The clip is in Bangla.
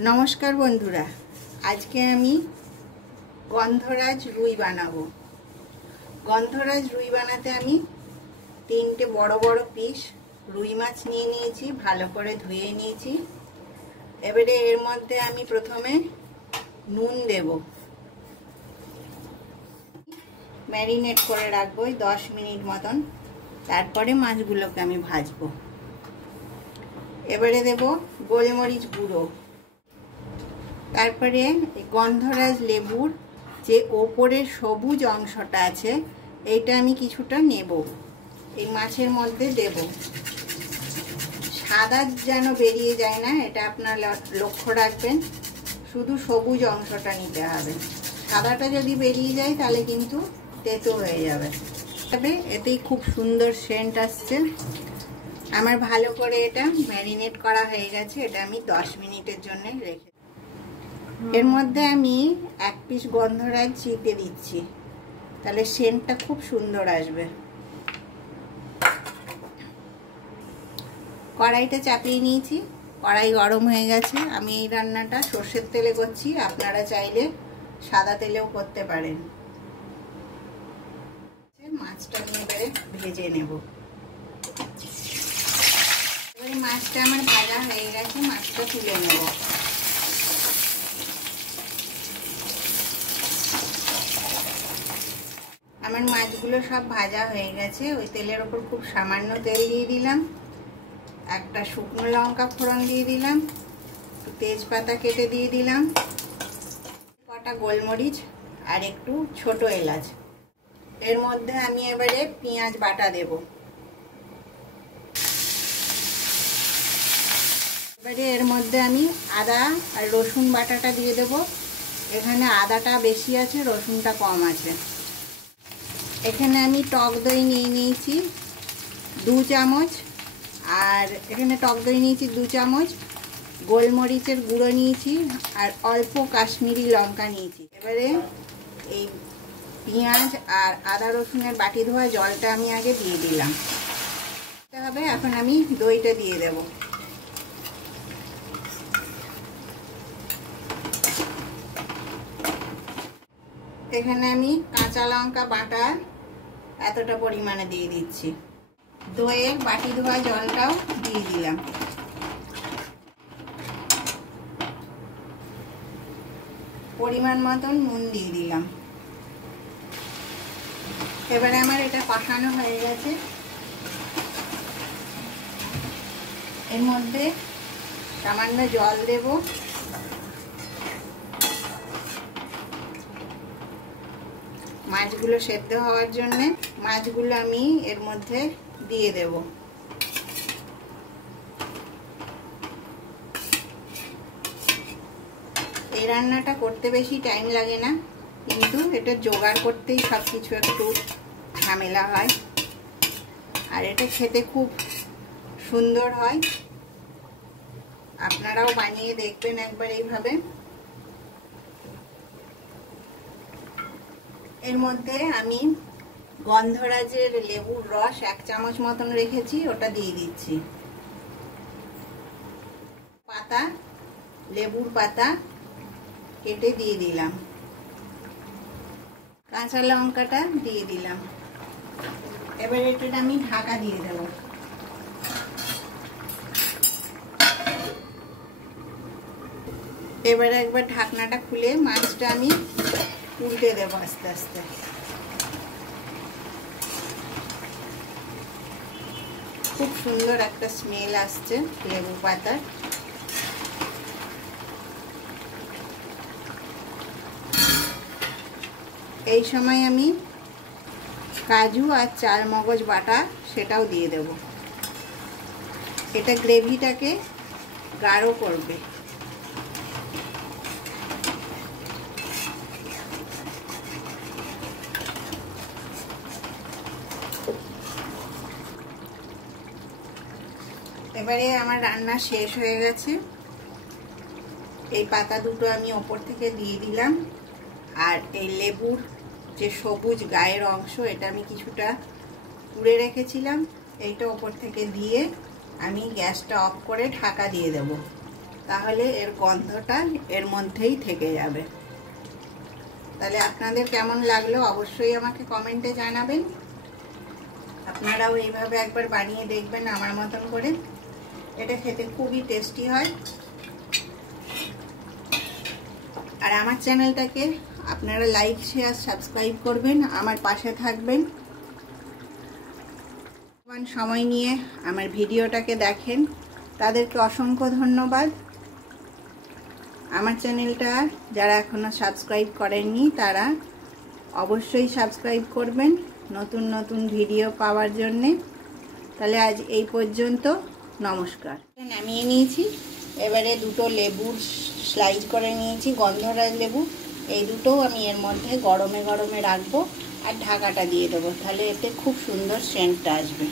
नमस्कार बंधुरा आज के आमी गंधराज रुई बानाबो। गंधराज रुई बानाते आमी तीनटे बड़ बड़ पिस रुई माछ निये निয়েছি, भालो करे धुए निয়েছি। एबारे एर मध्य आमी प्रथमे नुन देब, मैरिनेट करे राखबो 10 मिनट मतन। तारपरे माछगुलोके आमी भाजबो। एबारे देब गोलमरिच गुड़ो, तारपरे गंधराज लेबुर जे ओपरेर सबुज अंशटा आछे एइटा आमी किछुटा नेब, এই মাছের মধ্যে দেব। সাদা যেন বেরিয়ে যায় না, এটা আপনারা লক্ষ্য রাখবেন। শুধু সবুজ অংশটা নিতে হবে, সাদাটা যদি বেরিয়ে যায় তাহলে কিন্তু তেতো হয়ে যাবে। তবে এতেই খুব সুন্দর সেন্ট আসছে। আমার ভালো করে এটা ম্যারিনেট করা হয়ে গেছে, এটা আমি 10 মিনিটের জন্য রেখে। এর মধ্যে আমি এক পিস গন্ধরাজ চিটে দিচ্ছি, তাহলে সেন্টটা খুব সুন্দর আসবে। কড়াইটা চাপিয়ে নিয়েছি, কড়াই গরম হয়ে গেছে। আমি এই রান্নাটা সর্ষের তেলে করছি, আপনারা চাইলে সাদা তেলেও করতে পারেন। মাছটা নিয়ে এবারে ভেজে নেব। এবারে মাছটা আমার ভাজা হয়ে গেছে, মাছটা তুলে নেব। আমার মাছগুলো সব ভাজা হয়ে গেছে। ওই তেলের ওপর খুব সামান্য তেল দিয়ে দিলাম, একটা শুকনো লঙ্কা ফোড়ন দিয়ে দিলাম, তেজপাতা কেটে দিয়ে দিলাম, কটা গোলমরিচ আর একটু ছোট এলাচ। এর মধ্যে আমি এবারে পেঁয়াজ বাটা দেব। এবারে এর মধ্যে আমি আদা আর রসুন বাটাটা দিয়ে দেব। এখানে আদাটা বেশি আছে, রসুনটা কম আছে। এখানে আমি টক দই নিয়ে নিয়েছি 2 চামচ, আর এখানে টক দই নিয়েছি 2 চামচ, গোলমরিচের গুঁড়ো নিয়েছি আর অল্প কাশ্মীরি লঙ্কা নিয়েছি। এবারে এই পেঁয়াজ আর আদা রসুনের বাটি ধোয়া জলটা আমি আগে দিয়ে দিলাম। হবে এখন আমি দইটা দিয়ে দেব। এখানে আমি কাঁচা লঙ্কা বাটা এতটা পরিমাণে দিয়ে দিচ্ছি। দইয়ের বাটি ধোয়া জলটাও দিয়ে দিলাম। পরিমাণ মতন নুন দিয়ে দিলাম। এবারে আমার এটা কষানো হয়ে গেছে। এর মধ্যে সামান্য জল দেব। মাছগুলো সেদ্ধ হওয়ার জন্য মাছগুলো আমি এর মধ্যে দিয়ে দেব। এই রান্নাটা করতে বেশি টাইম লাগে না, কিন্তু এটা জোগাড় করতেই সব কিছু একটু ঝামেলা হয়। আর এটা খেতে খুব সুন্দর হয়। আপনারাও বানিয়ে দেখবেন একবার এইভাবে। এর মধ্যে আমি গন্ধরাজের লেবুর রস 1 চামচ মতন রেখেছি, ওটা দিয়ে দিচ্ছি। পাতা, লেবুর পাতা কেটে দিয়ে দিলাম, কাঁচা লঙ্কাটা দিয়ে দিলাম। এবার এটা আমি ঢাকা দিয়ে দেব। এবারে একবার ঢাকনাটা খুলে মাছটা আমি উল্টে দেব আস্তে আস্তে। খুব সুন্দর একটা স্মেল আসছে লেবু পাতার। এই সময় আমি কাজু আর চালমগজ বাটা সেটাও দিয়ে দেব। এটা গ্রেভিটাকে গাঢ় করবে। এবারে আমার রান্না শেষ হয়ে গেছে। এই পাতা দুটো আমি ওপর থেকে দিয়ে দিলাম, আর এই লেবুর যে সবুজ গায়ের অংশ এটা আমি কিছুটা পুড়ে রেখেছিলাম, এইটা ওপর থেকে দিয়ে আমি গ্যাসটা অফ করে ঢাকা দিয়ে দেব। তাহলে এর গন্ধটা এর মধ্যেই থেকে যাবে। তাহলে আপনাদের কেমন লাগলো অবশ্যই আমাকে কমেন্টে জানাবেন। আপনারাও এইভাবে একবার বানিয়ে দেখবেন আমার মতন করে। এটা খেতে খুবই টেস্টি হয়। আর আমার চ্যানেলটাকে আপনারা লাইক শেয়ার সাবস্ক্রাইব করবেন, আমার পাশে থাকবেন। সময় নিয়ে আমার ভিডিওটাকে দেখেন তাদেরকে অসংখ্য ধন্যবাদ। আমার চ্যানেলটা যারা এখনো সাবস্ক্রাইব করেননি তারা অবশ্যই সাবস্ক্রাইব করবেন নতুন নতুন ভিডিও পাওয়ার জন্যে। তাহলে আজ এই পর্যন্ত, নমস্কার। নামিয়ে নিয়েছি। এবারে দুটো লেবুর স্লাইস করে নিয়েছি, গন্ধরাজ লেবু। এই দুটোও আমি এর মধ্যে গরমে গরমে রাখবো আর ঢাকাটা দিয়ে দেবো, তাহলে এতে খুব সুন্দর সেন্টটা আসবে।